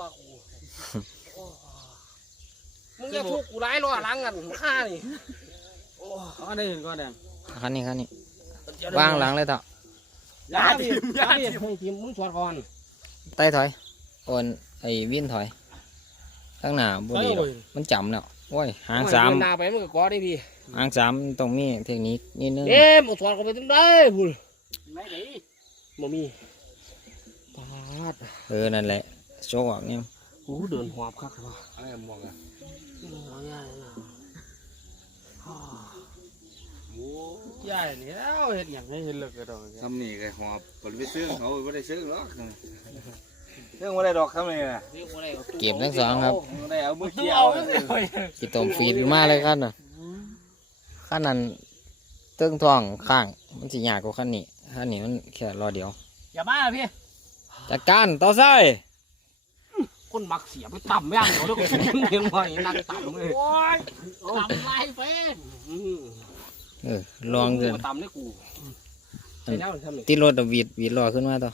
ว่ากูโอ้มึงอย่าทุกกูร้ายล้อหลังกันฆ่านี่โอ้อ๋อได้เห็นก่อนแดงคันนี้คันนี้วางหลังเลยเถอะอย่าทีมอย่าทีมให้ทีมมึงสวดก่อนไต่ถอยโอนไอ้วินถอยข้างหน้าบ่ดีหรอกมันจำแล้วโอ้ยหางสามเดินหน้าไปมันก็กอได้พี่หางสามต้องมีเทคนิคนิดนึงเอ๊ะมึงสวดก็ไปถึงได้พูดไม่ได้บ่มีปาดเออนั่นแหละ โชว์ออกเนี่ยกูเดินหอบคักเลยวะอะไรมองอะเอาง่ายๆนะฮ่าโอ้ยายนี่แล้วเห็นอย่างให้เห็นเลิกกระดองทำนี่ก็หอบผลไปซื้อเขาไม่ได้ซื้อหรอกซื้อไม่ได้ดอกทำนี่นะนี่กูได้เก็บทั้งสองครับไม่ได้เอามือเกี่ยวกี่ต้มฟีดมาเลยขั้นน่ะขั้นนั้นเติ้งทองข้าง มันสิยากกว่าขั้นนี้ขั้นนี้มันแค่รอเดียว อย่ามาพี่จัดการต่อไส้ คนมักเสียไปต่ำย่างเดี๋ยวเดี๋ยวกูเห็นว่าอย่างนักต่ำเลยโอ้ยต่ำลายเฟ้นเออลองเดินต่ำนี่กูใช่แล้วทำนี่ติดรถอะหวีดหวีดรอขึ้นมาต่อ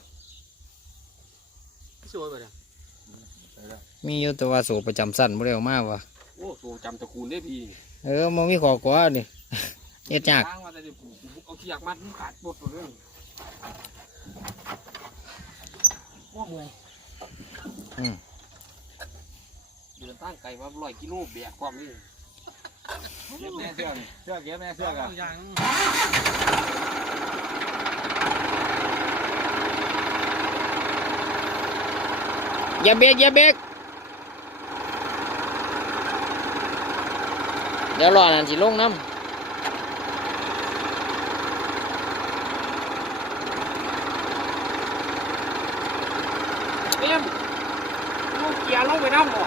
สวยไปเลยมีอยู่แต่ว่าสูบประจำสั้นบ่ได้เออกมาวะโอ้โหจำตระกูลได้พี่เออมันมีขอกว่านี่เฮ็ดยากทางว่าแต่เดี๋ยวกูเอาเทียกมัดมึงขาดบดหมดเลยว่าเมื่อยอืมเดิน ตั้งไก่ว่าร้อยกิโลเบียกความนี่เก็บแน่เสื้อนี่เสื้อเก็บแน่เสื้อกันอย่างอย่าเบรกอย่าเบรกเดี๋ยวรอนันสิลงน้ำอ็มลูกเกียร์ลงไปน้ำหรอ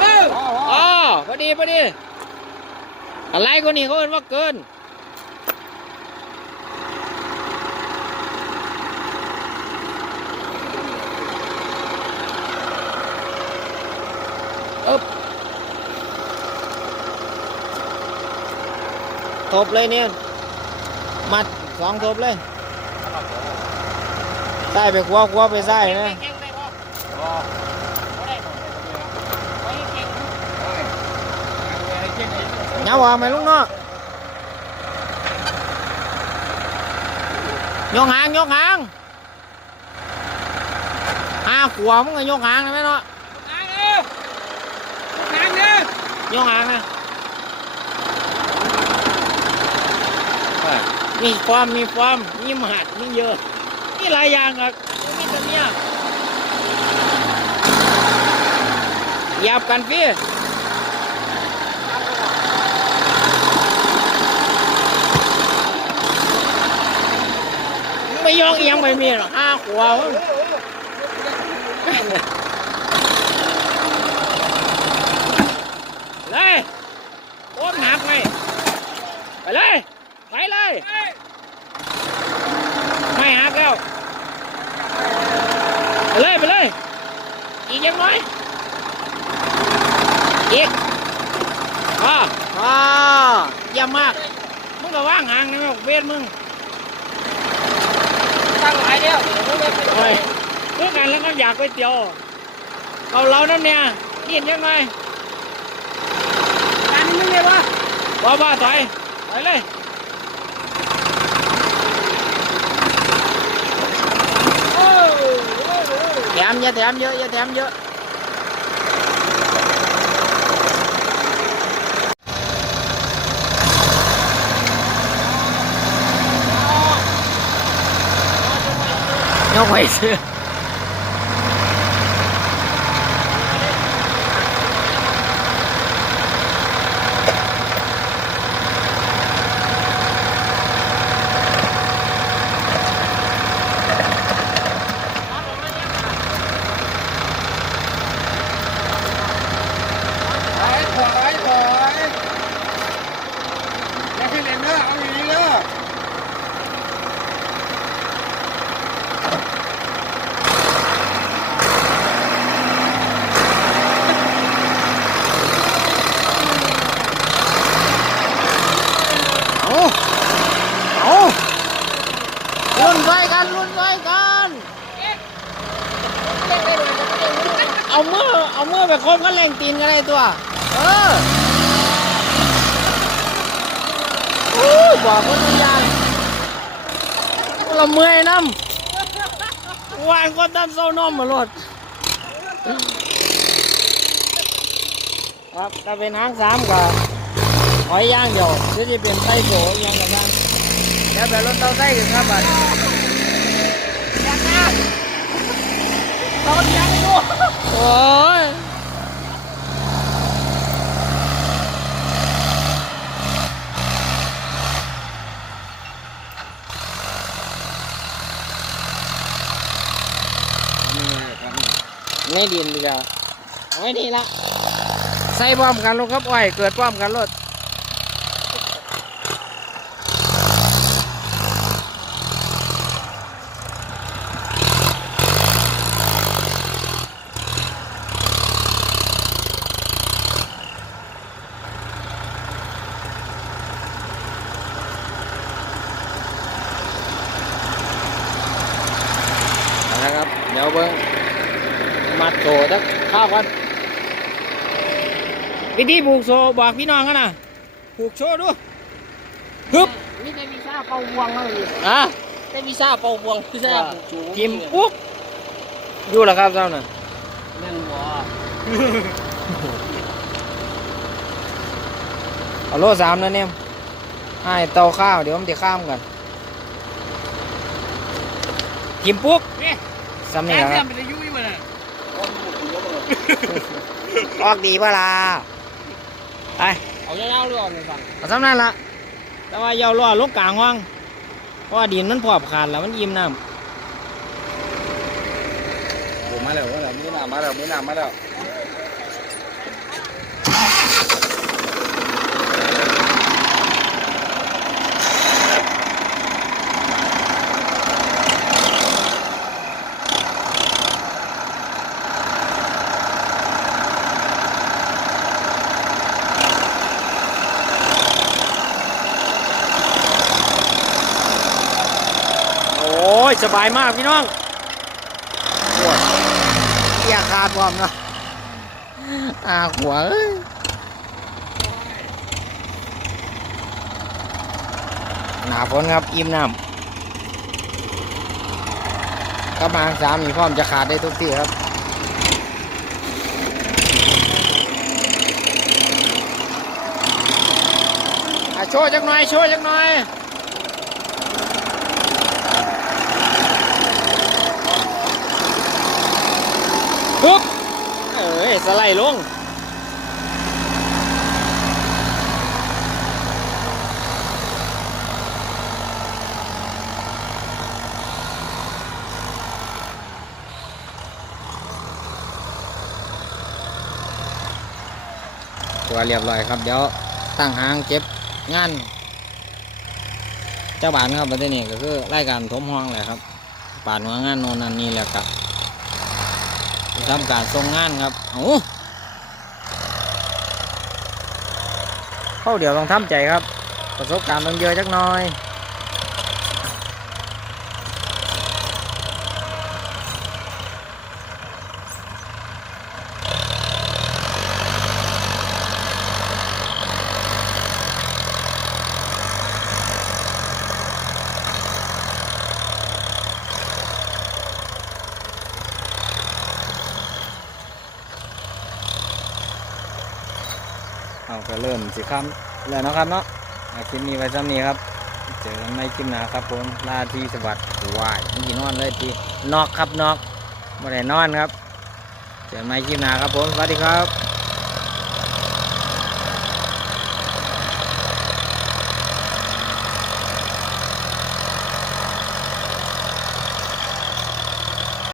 เอ้ยำอ๋อ พอดีพอดีอะไรคนนี้เขาเอิ้นว่าเกินอึ๊บทบเลยเนี่ย มัดสองทบเลยใส่ไปคว้าคว้าไปใส่นะ เก่งได้บ่บ่ได้บ่ไปเก่ง nhá vào mày lúc nó nhốt hàng nhốt hàng à của mọi người nhốt hàng này mấy nó ทางเด้อ nhốt hàng này mi form mi form mi hạt mi dơ mi lại vàng rồi mi tên nha dạp cành phía ไม่ยองเยอียงไม่มีหรอกห้าขวบเลยโอนหักไปไปเลย ไปเลย ไม่หักแล้ว ไปเลย ไปเลย อีกยังน้อย อีกอ่าอ่าเยี่ยมมาก มึงก็ว่างห่างนะแม่บอกเวทมึง ตั้งหลายแล้วมึงได้ไป โอ้ยเพื่อกันแล้วก็อยากก๋วยเตี๋ยวเอาเรานั่นเนี่ยกินยังไงการนี้มึงเลยวะบ้าบ้าถอยถอยเลยโอ้โหแถมอย่าแถมเยอะอย่าแถมเยอะ やば。 ยกไปซื้อคบกันแรงตีนกันได้ตัว เออโอ้บอกคนทุกอย่างเราเมื่อยน้ำวานก็ตามเศร้านมมาโลดครับถ้าเป็นหางสามก็หอยย่างเดียวหรือจะเป็นไส้โสย่างกับย่างแล้วแบบรถเตาไส้กันครับบัดตอนยังไม่รู้ โอ้ยไม่ดินดีกว่าเอาไม่ดีละใส่ป้อมกันรถครับอ้อยเกิดป้อมกันรถเอาละครับ เดี๋ยวเบิ้งมัดโตทักข้าวกันวิธีผูกโซบอกพี่น้องกันนะผูกโชว์ดูฮึบนี่เป็นวิชาเป่าห่วงอะไรอยู่อะเป็นวิชาเป่าห่วงวิชาผูกจูกิมปุ๊บอยู่แล้วครับเจ้าน่ะแม่นบ่เอาโลสามนะเนี่ยให้เตาข้าวเดี๋ยวมันจะข้ามกันกิมปุ๊บนี่ ซ้ำนี่แหละครับเป็นอายุอีกมั้ยออกดีป่ะล่ะไปเอายาวๆเลยอ่อนเลยสั่งเอาซ้ำนั่นละแต่ว่าอยาวรอลงกลางห้องเพราะว่าดินมันพอบขาดแล้วมันยิ้มน้ผมมาแล้วมาแล้วมือหน้ามาแล้วมือหน้ามาแล้ว สบายมากพี่น้องปวดเกียขาดพร้อมเนาะอาหัวเอ้ยหนาฝนครับอิ่มน้ำกระบางสามมีพร้อมจะขาดได้ทุกที่ครับอะโชว์จักหน่อยโชว์จักหน่อย ปุ๊บเอ้ยสไลด์ลงตัวเรียบร้อยครับ เดี๋ยวตั้งหางเก็บงานเจ้าบ้านครับประเทศนี้ก็คือรายการทมห้องแหละครับป่านหัวงานโน่นนั่นนี่แหละครับ ทำการทรงงานครับโอ้เข้าเดี๋ยวต้องทำใจครับ ประสบการณ์ต้องเยอะจักหน่อย ก็เริ่มสิครับแล้วนะครับเนาะอะคลิปนี้ไว้ซ้ำนี้ครับเจอกันในคลิปหน้าครับผมลาทีสวัสดิ์วายนี่นอนเลยทีนอกครับนอกไม่ได้นอนครับ เจอกันในคลิปหน้าครับผมสวัสดีครับ